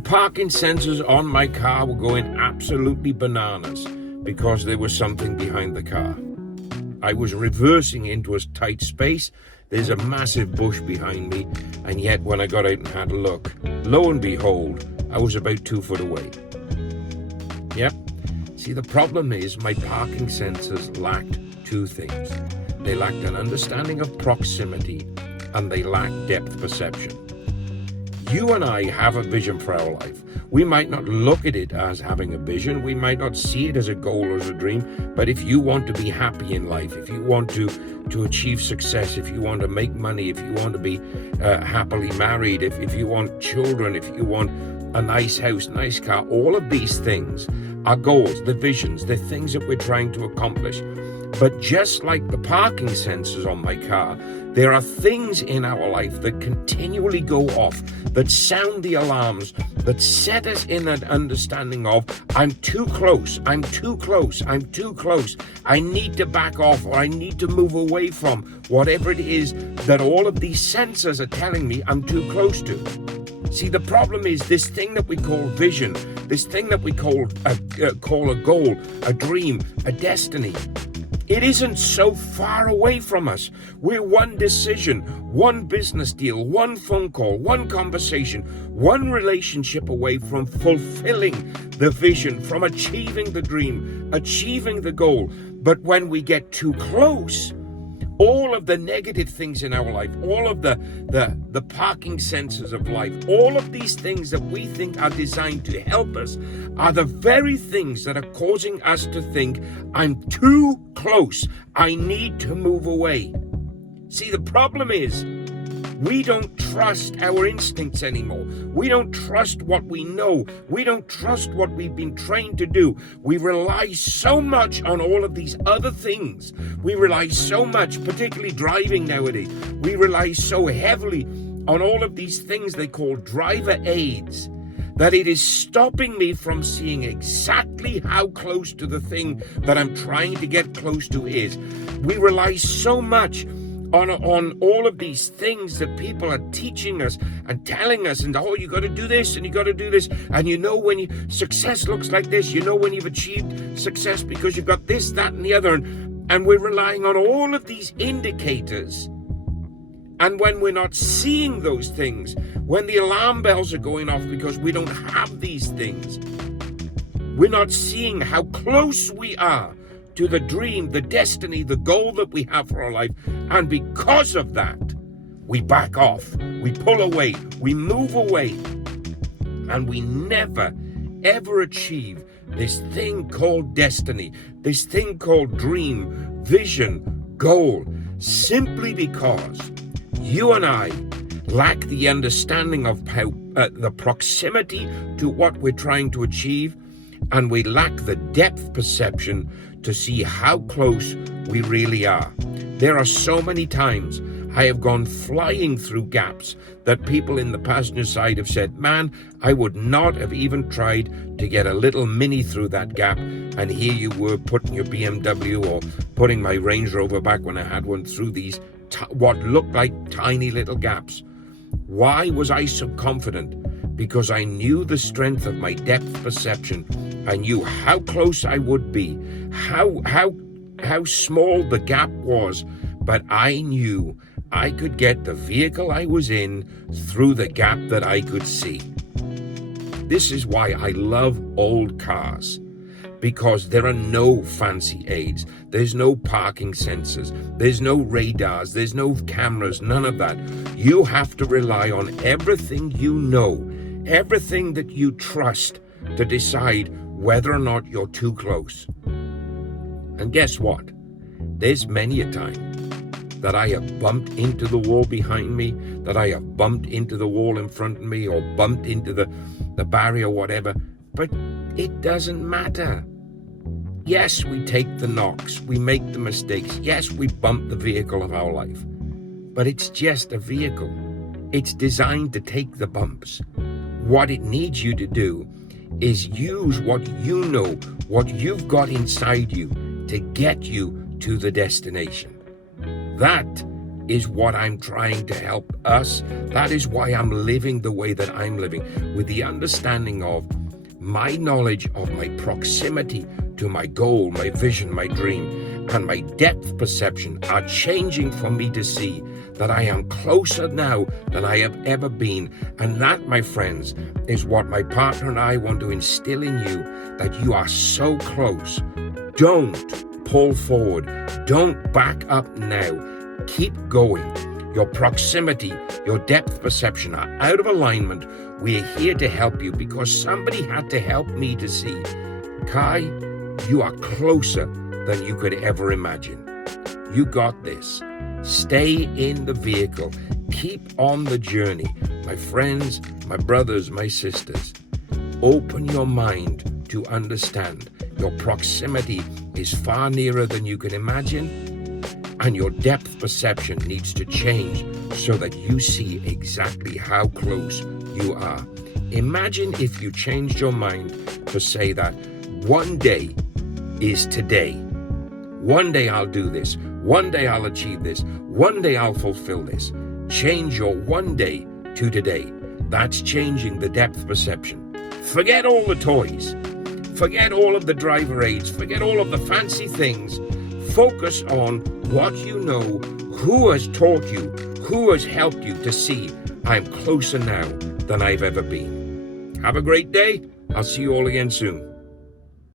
The parking sensors on my car were going absolutely bananas because there was something behind the car. I was reversing into a tight space. There's a massive bush behind me, and yet when I got out and had a look, lo and behold, I was about 2 foot away. Yep. See, the problem is my parking sensors lacked two things. They lacked an understanding of proximity, and they lacked depth perception. You and I have a vision for our life. We might not look at it as having a vision. We might not see it as a goal or as a dream. But if you want to be happy in life, if you want to achieve success, if you want to make money, if you want to be happily married, if you want children, if you want a nice house, nice car, all of these things are goals, the visions, the things that we're trying to accomplish. But just like the parking sensors on my car, there are things in our life that continually go off, that sound the alarms, that set us in an understanding of, I'm too close, I'm too close, I'm too close. I need to back off, or I need to move away from whatever it is that all of these sensors are telling me I'm too close to. See, the problem is this thing that we call vision, this thing that we call a goal, a dream, a destiny. It isn't so far away from us. We're one decision, one business deal, one phone call, one conversation, one relationship away from fulfilling the vision, from achieving the dream, achieving the goal. But when we get too close, all of the negative things in our life, all of the parking sensors of life, all of these things that we think are designed to help us are the very things that are causing us to think, I'm too close, I need to move away. See, the problem is, we don't trust our instincts anymore. We don't trust what we know. We don't trust what we've been trained to do. We rely so much on all of these other things. We rely so much, particularly driving nowadays. We rely so heavily on all of these things they call driver aids, that it is stopping me from seeing exactly how close to the thing that I'm trying to get close to is. We rely so much on all of these things that people are teaching us and telling us, and you got to do this and you got to do this, and when success looks like this, when you've achieved success because you've got this, that, and the other, and we're relying on all of these indicators. And when we're not seeing those things, when the alarm bells are going off because we don't have these things, we're not seeing how close we are to the dream, the destiny, the goal that we have for our life. And because of that, we back off, we pull away, we move away, and we never, ever achieve this thing called destiny, this thing called dream, vision, goal, simply because you and I lack the understanding of how the proximity to what we're trying to achieve, and we lack the depth perception to see how close we really are. There are so many times I have gone flying through gaps that people in the passenger side have said, man, I would not have even tried to get a little mini through that gap, and here you were putting your BMW or putting my Range Rover back when I had one through these what looked like tiny little gaps. Why was I so confident? Because I knew the strength of my depth perception. I knew how close I would be, how small the gap was, but I knew I could get the vehicle I was in through the gap that I could see. This is why I love old cars, because there are no fancy aids. There's no parking sensors. There's no radars. There's no cameras, none of that. You have to rely on everything you know, everything that you trust to decide whether or not you're too close. And guess what? There's many a time that I have bumped into the wall behind me, that I have bumped into the wall in front of me, or bumped into the barrier, whatever, but it doesn't matter. Yes, we take the knocks, we make the mistakes. Yes, we bump the vehicle of our life, but it's just a vehicle. It's designed to take the bumps. What it needs you to do is use what you know, what you've got inside you, to get you to the destination. That is what I'm trying to help us. That is why I'm living the way that I'm living, with the understanding of my knowledge of my proximity to my goal, my vision, my dream, and my depth perception are changing for me to see that I am closer now than I have ever been. And that, my friends, is what my partner and I want to instill in you, that you are so close. Don't pull forward. Don't back up now. Keep going. Your proximity, your depth perception are out of alignment. We're here to help you because somebody had to help me to see, Kai, you are closer than you could ever imagine. You got this. Stay in the vehicle. Keep on the journey. My friends, my brothers, my sisters, open your mind to understand your proximity is far nearer than you can imagine, and your depth perception needs to change so that you see exactly how close you are. Imagine if you changed your mind to say that one day is today. One day I'll do this. One day I'll achieve this. One day I'll fulfill this. Change your one day to today. That's changing the depth perception. Forget all the toys. Forget all of the driver aids. Forget all of the fancy things. Focus on what you know, who has taught you, who has helped you to see I'm closer now than I've ever been. Have a great day. I'll see you all again soon.